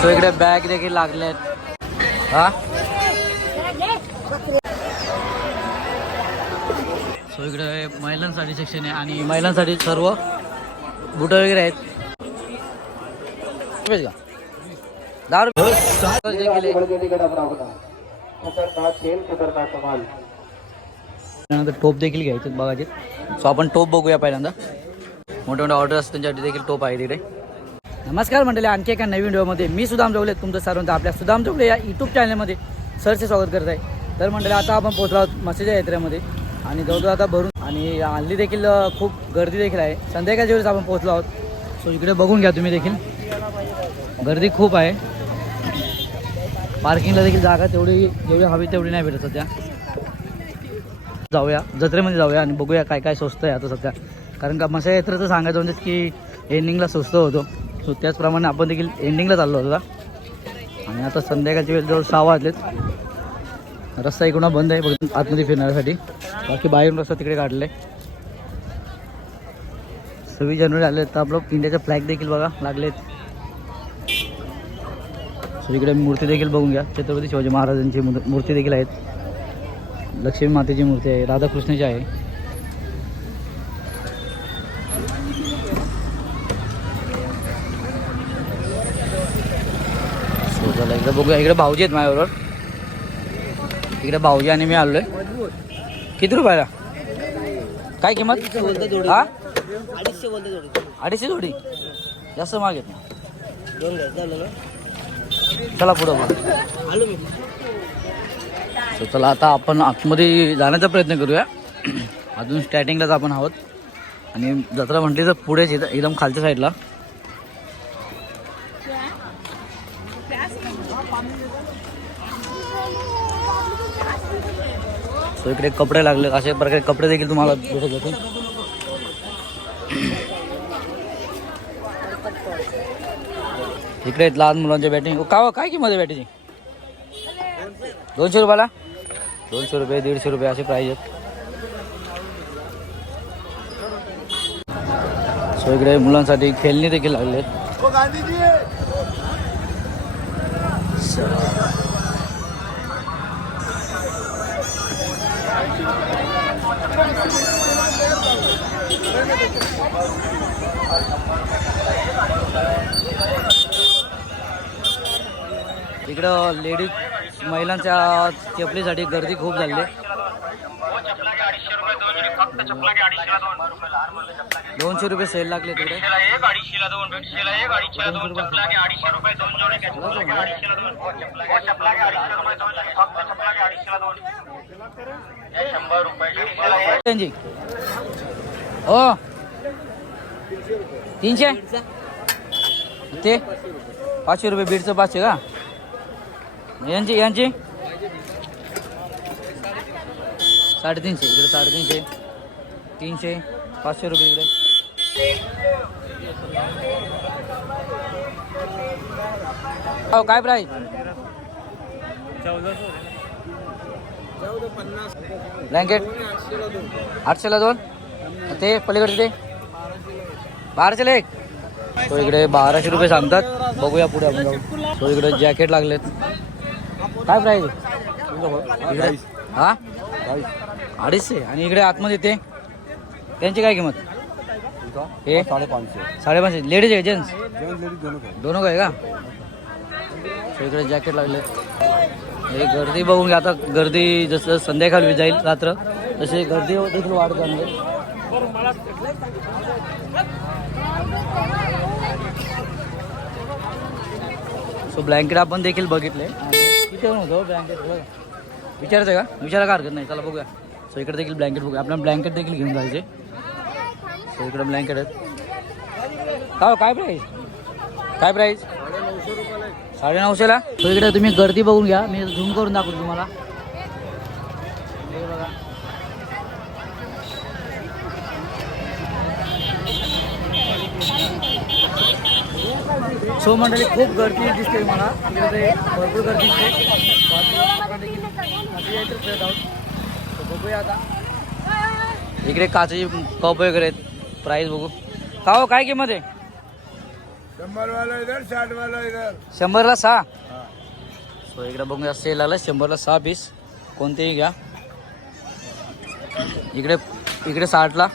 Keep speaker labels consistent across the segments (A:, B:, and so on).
A: So इकडे bag देखील लागलेत. हा? सो इकडे महिलांसाठी सेक्शन आहे आणि महिलांसाठी सर्व बुट वगैरे आहेत. आहे. त्यानंतर टोप देखील घ्यायचे बघायचे सो आपण टोप बघूया पहिल्यांदा. मोठे मोठे ऑर्डर असतात त्यांच्यासाठी देखील टोप आहे तिकडे. नमस्कार मंडळी आणखी एका नवीन व्हिडिओमध्ये मी सुदाम जोगले तुमचं सर्वांचं आपल्या सुदाम जोगले या यूट्यूब चॅनलमध्ये सरचे स्वागत करत आहे. तर मंडळी आता आपण पोहोचलो आहोत मस्जिदच्या यात्रेमध्ये आणि जवळजवळ आता भरून आणि हल्ली देखील खूप गर्दी देखील आहे. संध्याकाळच्या वेळेस आपण पोहोचलो आहोत. सो इकडे बघून घ्या तुम्ही देखील. गर्दी खूप आहे. पार्किंगला देखील जागा तेवढी जेवढी हवी तेवढी नाही भेटत सध्या. जाऊया जत्रेमध्ये जाऊया आणि बघूया काय काय स्वस्त आहे आता सध्या. कारण का मसा यात्रेचं सांगायचं म्हणजे की एंडिंगला स्वस्त होतो. सो त्याचप्रमाणे आपण देखील एंडिंगला चाललो होतो. आणि आता संध्याकाळची वेळ जवळ सहा वाजलेत. रस्ता इकडून बंद आहे बघून आतमध्ये फिरण्यासाठी. बाकी बाहेरून रस्ता तिकडे काढले सव्वीस जानेवारी आले तर आपलं इंडियाचा फ्लॅग देखील बघा लागलेत. सो इकडे मूर्ती देखील बघून घ्या. छत्रपती शिवाजी महाराजांची मूर्ती देखील आहेत. लक्ष्मी मातेची मूर्ती आहे राधाकृष्णाची आहे So, चला इकडे बघूया इकडे भाऊजी आहेत माझ्याबरोबर. इकडे भाऊजी आणि मी आलो आहे किती रुपयाला? काय किंमत? हा?
B: अडीचशे थोडी
A: जोडी. जास्त मागेत ना
B: ना.
A: चला पुढं
B: आलो मी
A: चला आता आपण आतमध्ये जाण्याचा प्रयत्न करूया. अजून स्टार्टिंगलाच आपण आहोत. आणि जत्रा म्हटली तर पुढेच एकदम खालच्या साईडला सो इकडे कपडे लागले. अशा प्रकारे कपडे देखील तुम्हाला भेटत जातील इकडे लहान मुलांच्या बॅटिंग का काय किंमत आहे बॅटीची दोनशे रुपयाला? दोनशे रुपये दीडशे रुपये असे प्राईज आहेत. सो इकडे मुलांसाठी खेळणी देखील लागले आहेत इकडं लेडीज महिलांच्या चपलीसाठी गर्दी खूप झाली आहे. दोनशे रुपये सेल लागले तिकडे
C: अडीचशेला दोन एक अडीचशेला दोन अडीचशे रुपये दोन जोडे अडीचशेला दोन. चपलागे अडीचशे रुपये दोन जोडे फक्त चपलागे अडीचशेला दोन. शंभर रुपये.
A: त्यांची. हो. तीनशे? ते? पाचशे रुपये बीडचं पाचशे का? यांची यांची? साडेतीनशे इकडे साडेतीनशे. तीनशे पाचशे रुपये इकडे. हो काय प्राईस ब्लँकेट आठशेला दोन. ते पलीकडे ते? बाराशेला एक. तो इकडे बाराशे रुपये सांगतात. बघूया पुढे आपण जाऊ तो इकडे जॅकेट लागलेत. काय इकडे हा? अडीचशे. आणि इकडे आतमध्ये ते? त्यांची काय किंमत? हे?
B: साडेपाचशे.
A: साडेपाचशे. लेडीज आहे जेंट्स
B: दोन
A: दोन काय का? सगळीकडे जॅकेट लागले. हे गर्दी बघून घ्या आता. गर्दी जसं संध्याकाळी जाईल रात्र तसे गर्दी देखील वाढ चालली सो ब्लँकेट आपण देखील बघितले. किती होतो ब्लँकेट विचारायचं का? विचारा का हरकत नाही. चला बघूया. सो इकडे देखील ब्लँकेट बघूया. आपल्याला ब्लँकेट देखील घेऊन जायचे सो इकडे ब्लँकेट आहेत. काय हो, काय प्राईस काय प्राईस साडे नऊशेला? तो इकडे तुम्ही गर्दी बघून घ्या. मी झूम करून दाखवतो तुम्हाला. सो मंडळी खूप गर्दी दिसते मला इकडे भरपूर गर्दी दिसते. बघूया आता. इकडे काचेचे कप वगैरे आहेत. प्राईस बघू. का हो काय किंमत आहे?
B: शंभर वाला इधर साठ वाला इधर.
A: शंभरला सहा? सो इकडे बघूया सेल लागला शंभरला सहा पीस कोणतेही घ्या. इकडे इकडे साठला.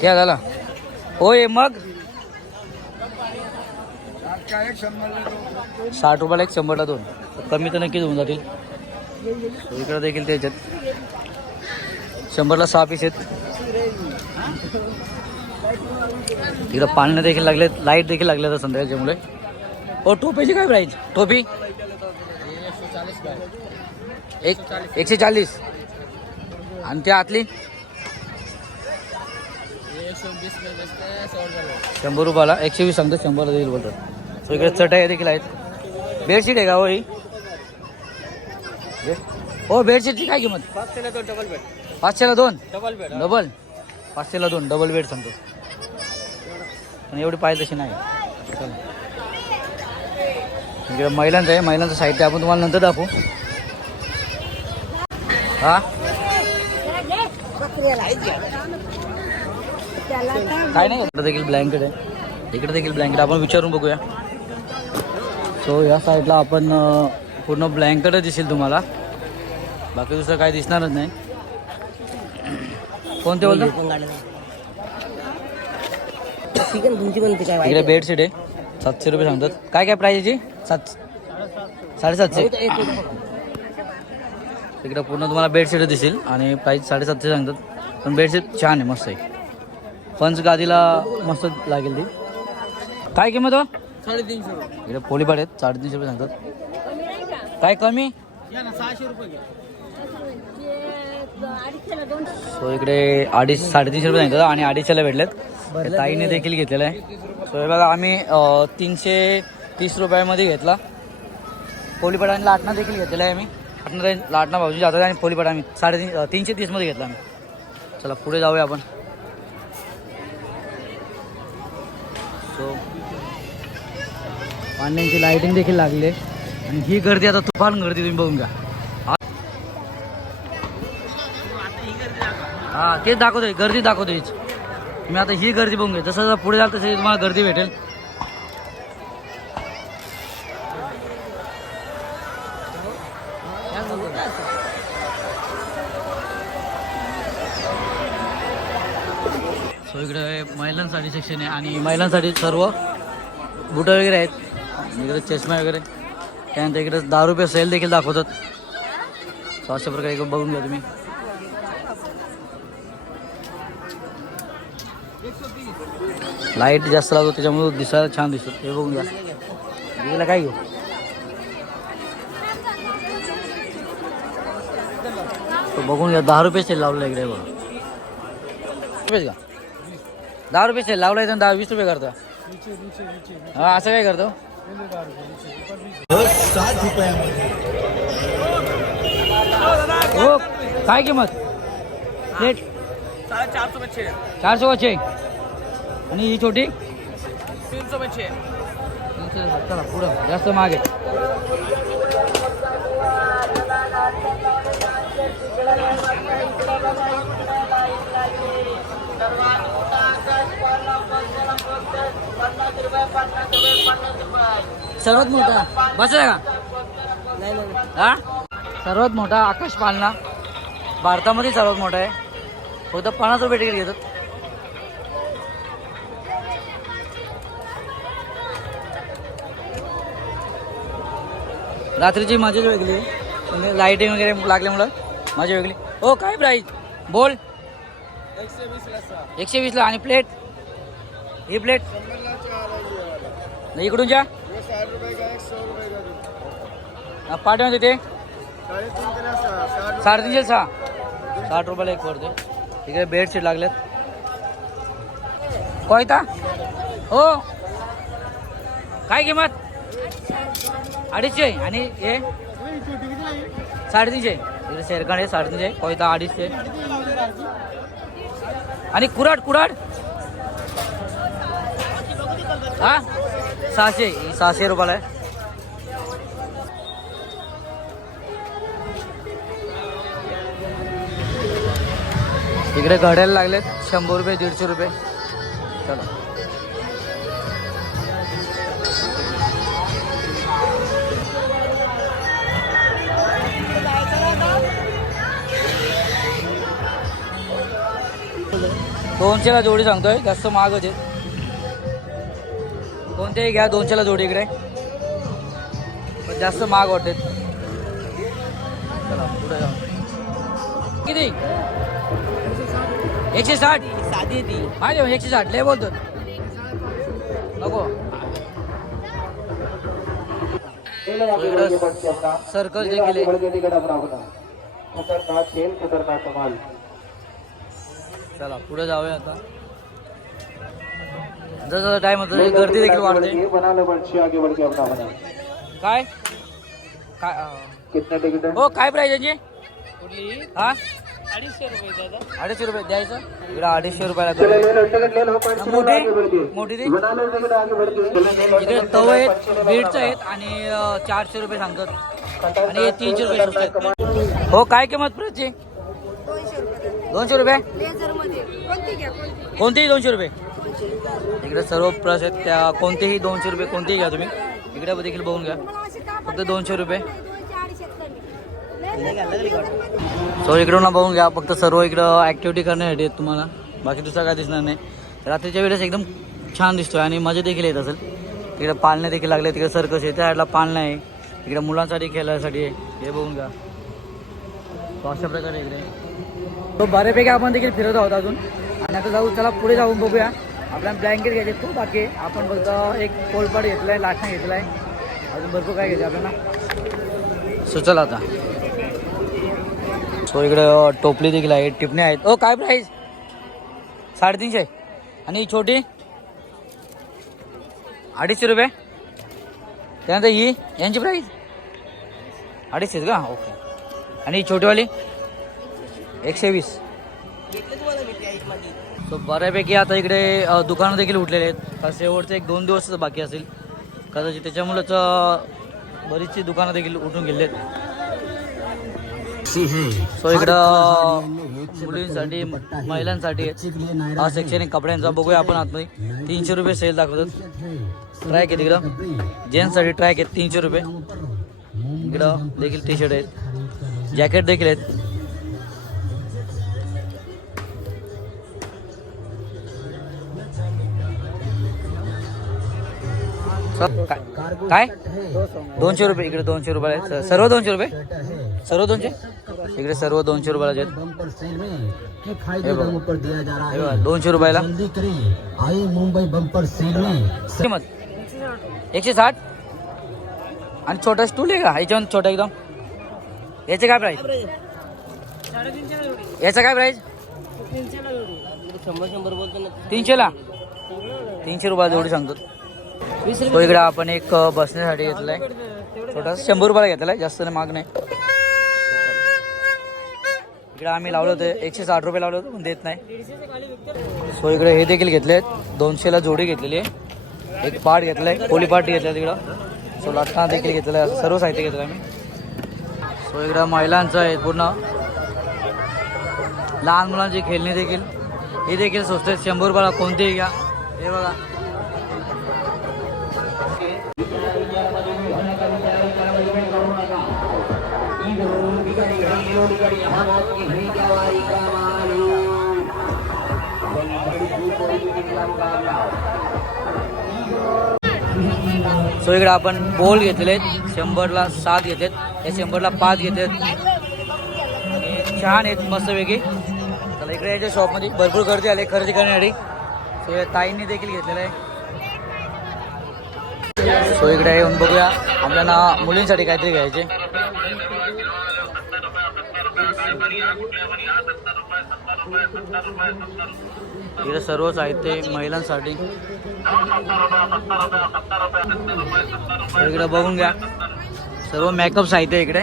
A: क्या झाला. होय मग?
B: साठ
A: रुपयाला एक शंभरला दोन. कमी तर नक्कीच होऊन जातील. इकडे देखील त्याच्यात. शंभरला सहा पीस आहेत. इकडं पाळणे देखील लागले लाइट देखील लागले तर संध्याकाळच्यामुळे. ओ टोपीची काय प्राईज टोपी? एक एकशे चाळीस. आणि त्या आतली? शंभर रुपयाला एकशे वीस सांगतो शंभरला देईल बोलतात. सो इकडे चटाई देखील आहेत. बेडशीट आहे का हो ही? हो बेडशीटची काय किंमत?
B: पाचशेला तो डबल बेड
A: पाचशेला दोन?
B: डबल बेड
A: डबल पाचशेला दोन डबल बेड सांगतो पण एवढी पाहिजे तशी नाही. चला. इकडे महिलांचं आहे महिलांचं साहित्य आपण तुम्हाला नंतर दाखवू. हा? काय नाही इकडे देखील ब्लँकेट आहे. इकडे देखील ब्लँकेट आपण विचारून बघूया. सो या साईडला आपण पूर्ण ब्लँकेटच दिसेल तुम्हाला. बाकी दुसरं काय दिसणारच नाही. कोणते बोलतो?
B: ठीक आहे तुमची कोणती काय
A: इकडे बेडशीट आहे. सातशे रुपये सांगतात. काय काय प्राईज याची? सात साडेसातशे. इकडे पूर्ण तुम्हाला बेडशीट दिसेल आणि प्राईस साडेसातशे सांगतात. पण बेडशीट छान आहे मस्त आहे. पंच गादीला मस्त लागेल ती. काय किंमत हो?
B: साडेतीनशे रुपये.
A: इकडे पोलीपाड आहेत साडेतीनशे रुपये सांगतात. काय कमी?
B: या ना सहाशे रुपये घ्या.
A: सो इकडे अडीच साडेतीनशे रुपये सांगतात आणि अडीचशेला भेटलेत. ताईने देखील घेतलेलं आहे. सो हे बघा आम्ही तीनशे तीस रुपयामध्ये घेतला. पोलीपाड आणि लाटणा देखील घेतलेला आहे आम्ही. लाटणा लाटणा भाऊजी जातात आणि पोलीपाड आम्ही साडेतीन तीनशे तीसमध्ये घेतला आम्ही. चला पुढे जाऊया आपण. सो पाण्याची लाईटिंग देखील लागली आहे. आणि ही गर्दी आता तुफान गर्दी तुम्ही बघून घ्या. हा तेच दाखवतोय गर्दी दाखवतोय. मी आता ही गर्दी बघून घे जसं जसं पुढे जाल तसं तुम्हाला गर्दी भेटेल. सो इकडे महिलांसाठी सेक्शन आहे आणि महिलांसाठी सर्व बुटं वगैरे आहेत. इकडे चष्मा वगैरे. त्यानंतर इकडे दहा रुपये सेल देखील दाखवतात. सो अशा प्रकारे बघून घ्या तुम्ही. लाईट जास्त लागतो, त्याच्यामुळे छान दिसतो. तो रुपये सेल लावलं इकडे बघा. का? रुपये तर दहा, वीस रुपये करतो. हा, असं काय करतो? हो, काय किंमत?
B: चार सौ बच्चे
A: आणि ही छोटी?
B: तीन सौ बच्चे
A: चला पुढं. जास्त आहे सर्वात मोठा. बस आहे का हा? सर्वात मोठा आकाश पालना. भारतामध्ये सर्वात मोठा आहे. हो, फक्त पन्नास रुपये तिकीट घेतात रात्रीची मजाच वेगळी आहे. म्हणजे लाईटिंग वगैरे लागल्यामुळं मजा वेगळी. हो काय प्राईस बोल. एकशे वीसला आणि प्लेट ही प्लेट इकडूनच्या
B: जा.
A: पाठवून ते
B: साडे तीनशे
A: साडेतीनशे सहा. साठ रुपयाला एक पडते इकडे बेडशीट लागलेत कोयता? हो. काय किंमत? अडीचशे. आणि हे? साडेतीनशे. इकडे शेरखंड आहे साडेतीनशे. कोयता अडीचशे. आणि कुराड कुराड हा? सहाशे. सहाशे रुपयाला आहे. इकडे घड्याला लागलेत शंभर रुपये दीडशे रुपये. चला. दोनशेला जोडी सांगतोय जास्त महागच आहे. कोणतेही घ्या दोनशेला जोडी इकडे. पण जास्त महाग वाटते चला पुढे जाऊ. किती? एकशे साठ. साधी ती माहिती आहे, एकशे साठ. लय बोलतो नको. सर्कल देखील चला पुढे जाऊया आता. जसं टाइम होतो गर्दी देखील वाढते. काय? काय अं,
C: कितना टिकट है?
A: काय प्राइस याची? हा? अडीचशे रुपये दादा. अडीचशे रुपये द्यायचं? इकडे अडीचशे रुपयाला मोठी? मोठी इकडे तव आहेत बीडचं आहेत आणि चारशे रुपये सांगतात. आणि हे तीनशे रुपये हो काय किंमत प्राईसची
D: दोनशे रुपये.
A: दोनशे रुपये?
D: लेझरमध्ये कोणती घ्या कोणती?
A: कोणतेही दोनशे रुपये. इकडे सर्व प्लस आहेत. त्या कोणतेही दोनशे रुपये कोणतेही घ्या तुम्ही. इकडे देखील बघून घ्या. फक्त दोनशे रुपये. सो इकडून बघून घ्या फक्त सर्व इकडं ॲक्टिव्हिटी करण्यासाठी आहेत तुम्हाला. बाकी दुसरं काय दिसणार नाही. रात्रीच्या वेळेस एकदम छान दिसतोय आणि मजा देखील येत असेल. तिकडे पाळणे देखील लागले तिकडे सर्कस आहे त्या साईडला पाळणं आहे. इकडे मुलांसाठी खेळायसाठी हे बघून घ्या. तो अशा प्रकारे इकडे. तो बऱ्यापैकी आपण देखील फिरत आहोत अजून. आणि आता जाऊ चला पुढे जाऊन बघूया. आपल्याला ब्लँकेट घ्यायचे खूप बाकी आपण फक्त एक पोलपाट घेतला आहे लाटणं घेतला आहे अजून भरपूर काय घ्यायचं आपल्याला? सुचल आता. सो इकडे टोपली देखील आहे टिपणे आहेत. ओ काय प्राईस साडेतीनशे. आणि ही छोटी? अडीचशे रुपये. त्यानंतर ही यांची प्राईस अडीचशे का? ओके. आणि ही छोटीवाली? एकशे वीस सो बऱ्यापैकी आता इकडे दुकानं देखील उठलेले आहेत. तर शेवटचे एक दोन दिवस बाकी असेल. कदाचित त्याच्यामुळेच बरीचशी दुकानं देखील उठून गेलेत सो इकडं मुलींसाठी महिलांसाठी हा सेक्शन आहे. कपड्यांचा बघूया आपण आतमध्ये. तीनशे रुपये सेल दाखवतात. ट्रॅक आहे तिकडं जेंट्ससाठी ट्रॅक आहेत तीनशे रुपये. इकडं देखील टी शर्ट आहेत. जॅकेट देखील आहेत. काय- दोनशे रुपये इकडे दोनशे रुपये सर्व दोनशे रुपये? सर्व दोनशे? इकडे सर्व दोनशे रुपयाला दोनशे रुपयाला.
E: मुंबई में
A: किंमत? एकशे साठ? आणि छोटा स्टूल आहे का? याच्यावर छोटा एकदम? याचे काय प्राईस याचा काय प्राईस तीनशेला तीनशे रुपया जोडी सांगतो. तो इकडे आपण एक बसण्यासाठी घेतलाय. छोटा शंभर रुपयाला घेतलाय जास्त नाही माग नाही. इकडे आम्ही लावलं होतं एकशे साठ रुपये लावलं होतं पण देत नाही. सो इकडे हे देखील घेतले दोनशेला जोडी घेतलेली आहे. एक पाठ घेतलाय पोली पाठ घेतला तिकडं. सो लाटणा देखील घेतलेला आहे सर्व साहित्य घेतलं आम्ही. सो इकडं महिलांचं आहे पूर्ण. लहान मुलांची खेळणी देखील. हे देखील स्वस्त आहेत शंभर रुपयाला कोणतेही घ्या. हे बघा. सो इकडे आपण बोल घेतलेले आहेत शंभरला सात घेतात या शंभरला पाच घेतात आणि छान आहेत मस्तपैकी. चला इकडे याच्या शॉपमध्ये भरपूर गर्दी आली खरेदी करण्यासाठी. सो या ताईंनी देखील घेतलेलं आहे. सो इकडे येऊन बघूया. आपल्याला मुलींसाठी काहीतरी घ्यायचे. इकडे सर्व साहित्य महिलांसाठी. इकडे बघून घ्या. सर्व मेकअप साहित्य इकडे.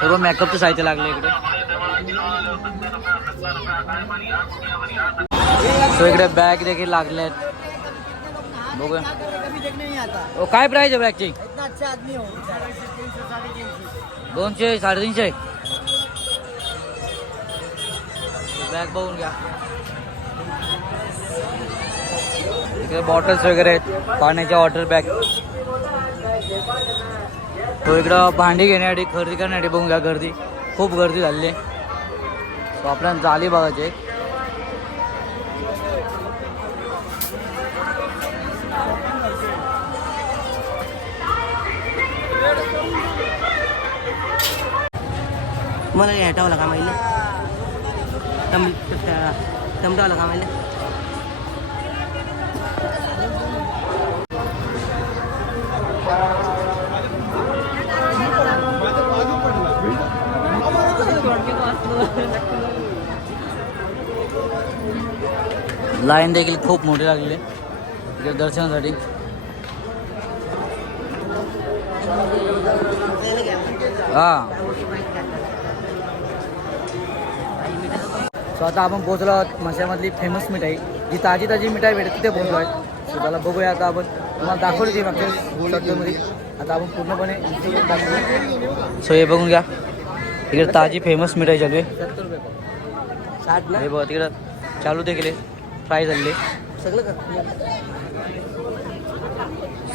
A: सर्व मेकअपचं साहित्य लागले इकडे. सो इकडे बॅग देखील लागले आहेत. बघूया. काय प्राइस आहे बॅगची दोनशे साडेतीनशे. बॅग बघून घ्या. इकडे बॉटल्स वगैरे आहेत. पाण्याच्या वॉटर बॅग तो हो, इकडं भांडी घेण्यासाठी खरेदी करण्यासाठी बघून घ्या गर्दी. खूप गर्दी झालेली आहे. तो आपल्याला जाली बघायची आहे.
F: का माहिती कामायला टम टमटावाला कामायला
A: लाईन देखील खूप मोठी लागली आहे. दर्शनासाठी. हा. सो आता आपण पोहोचलो आहोत मशामधली फेमस मिठाई. जी ताजी ताजी मिठाई भेटते तिथे पोहोचलो आहे सो त्याला बघूया आता आपण. तुम्हाला दाखवली ती मागच्या शॉर्टमध्ये आता आपण पूर्णपणे सो हे बघून घ्या. इकडे ताजी फेमस मिठाई चालू आहे.
F: साठ ना?
A: हे बघा तिकडं चालू देखील फ्राय झालेले
F: सगळं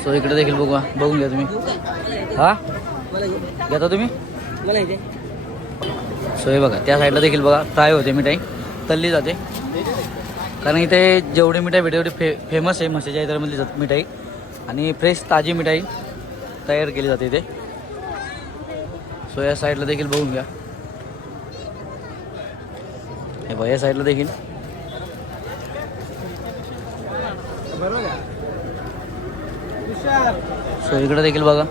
A: सो इकडे देखील बघा बघून घ्या तुम्ही. हा. घेता तुम्ही? सो हे बघा त्या साईडला देखील बघा फ्राय होते मिठाई तल्ली जाते. कारण इथे जेवढी मिठाई भेट तेवढी फे फेमस आहे म्हशीच्या इतरमधली जात मिठाई. आणि फ्रेश ताजी मिठाई तयार केली जाते इथे. सो या साईडला देखील बघून घ्या. हे बघा या साईडला देखील. सो इकडे देखील बघा.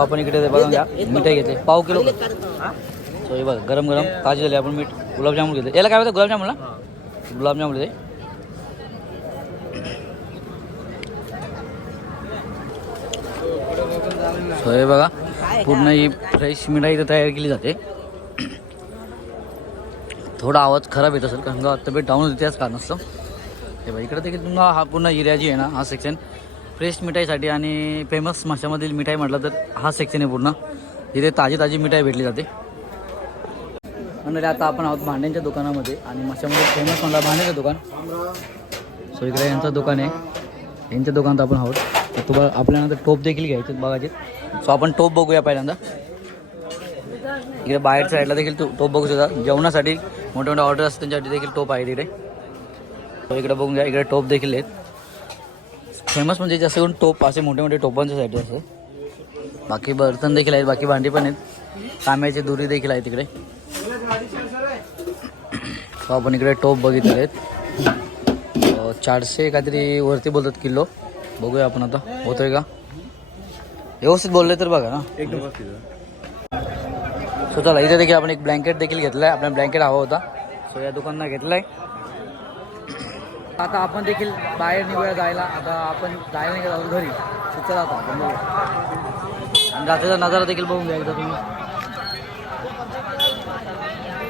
A: आपण इकडे बघा घ्या मिठाई घेतली. पाव किलो. सो हे? बघा गरम गरम ताजी झाली आपण मीठ. गुलाबजामुन घेतले. याला काय होतं? गुलाबजामुन ना गुलाबजामुन ते सो हे बघा पूर्ण ही फ्रेश मिठाई इथं तयार केली जाते. थोडा आवाज खराब येत असेल कारण का तब्येत डाऊन होती त्याच कारण असतं हे बघा इकडे देखील तुम्हाला हा पूर्ण एरिया जी आहे ना हा सेक्शन फ्रेश मिठाईसाठी आणि फेमस माशामधील मिठाई म्हटलं तर हा सेक्शन आहे पूर्ण. जिथे ताजी ताजी मिठाई भेटली जाते. म्हणजे आता आपण आहोत भांड्यांच्या दुकानामध्ये आणि माशामध्ये फेमस म्हणला भांड्याचं दुकान. सो इकडे यांचं दुकान आहे. यांच्या दुकानात आपण आहोत. तर तुम्हाला आपल्यानंतर टोप देखील घ्यायचे बघायचे सो आपण टोप बघूया पहिल्यांदा. इकडे बाहेर साईडला देखील तो टोप बघू शकता. जेवणासाठी मोठे मोठे ऑर्डर असतात त्यांच्यासाठी देखील टोप आहे तिकडे सो इकडे बघून घ्या. इकडे टोप देखील आहेत. फेमस म्हणजे जास्त करून टोप असे मोठे मोठे टोपांच्या साईड असतात बाकी बर्तन देखील आहेत बाकी भांडी पण आहेत. तांब्याची दुरी देखील आहे तिकडे. आपण इकडे टोप बघितले आहेत. चारशे काहीतरी वरती बोलतात किलो. बघूया आपण आता होतोय का? व्यवस्थित बोलले तर बघा ना. सो चला इथे देखील आपण एक ब्लँकेट देखील घेतलं आहे आपल्याला ब्लँकेट हवा होता. सो या दुकानात घेतलं आहे आता आपण देखील बाहेर निघूया जायला. आता आपण जायला निघत आहोत घरी. सो आता आपण आणि रात्रीचा नजारा देखील बघून घ्या एकदा तुम्ही.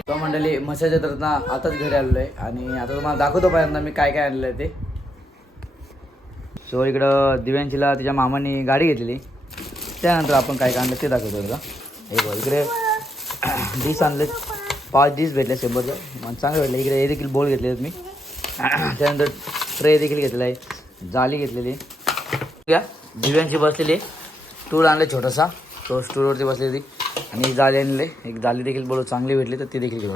A: तो मंडळी मसाच्या ना आताच घरी आलेलो आहे आणि आता तुम्हाला दाखवतो पहिल्यांदा मी काय काय आणलं आहे ते. सो इकडं दिव्यांशीला तिच्या मामाने गाडी घेतलेली. त्यानंतर आपण काय काय आणलं ते दाखवतो का हे बघ इकडे डिश आणले पाच डिश भेटले शंभरचं. मग चांगलं भेटलं. इकडे हे देखील बोल घेतले मी. त्यानंतर ट्रे देखील घेतलेला आहे. जाली घेतलेली या दिव्यांशी बसलेली आहे. आणला आणलं छोटासा. तो स्टूलवरती बसलेली होती आणि एक जाली आणले एक जाली देखील बोलू चांगली भेटली तर ती देखील घेऊन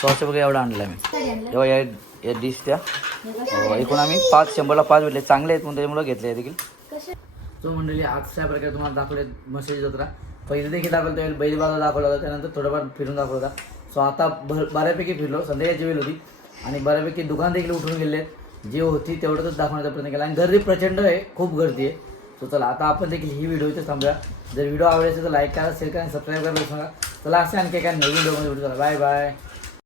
A: सो असं बघा एवढं आणलं आहे मी. तेव्हा या या डिश त्या. हो, एकूण आम्ही पाच शंभरला पाच भेटले. चांगले आहेत म्हणून त्याच्यामुळे घेतले आहे देखील. तो मंडळी आजच्या प्रकारे तुम्हाला दाखवले मसेज जत्रा. पहिले देखील दाखवलं त्यावेळी बैलबाजा दाखवला होता त्यानंतर थोडंफार फिरून दाखवला होता. सो आता भर बऱ्यापैकी फिरलो. संध्याकाळची वेळ होती. आणि बऱ्यापैकी दुकान देखील उठून गेले. जे होती तेवढंच दाखवण्याचा प्रयत्न केला. आणि गर्दी प्रचंड आहे खूप गर्दी आहे. सो चला आता आपण देखील ही व्हिडिओ इथे थांबूया. जर व्हिडिओ आवडला असेल तर लाईक करा शेअर करा आणि सबस्क्राईब करायला सांगा. चला असे आणखी काय नवीन व्हिडिओमध्ये भेटू. चला बाय बाय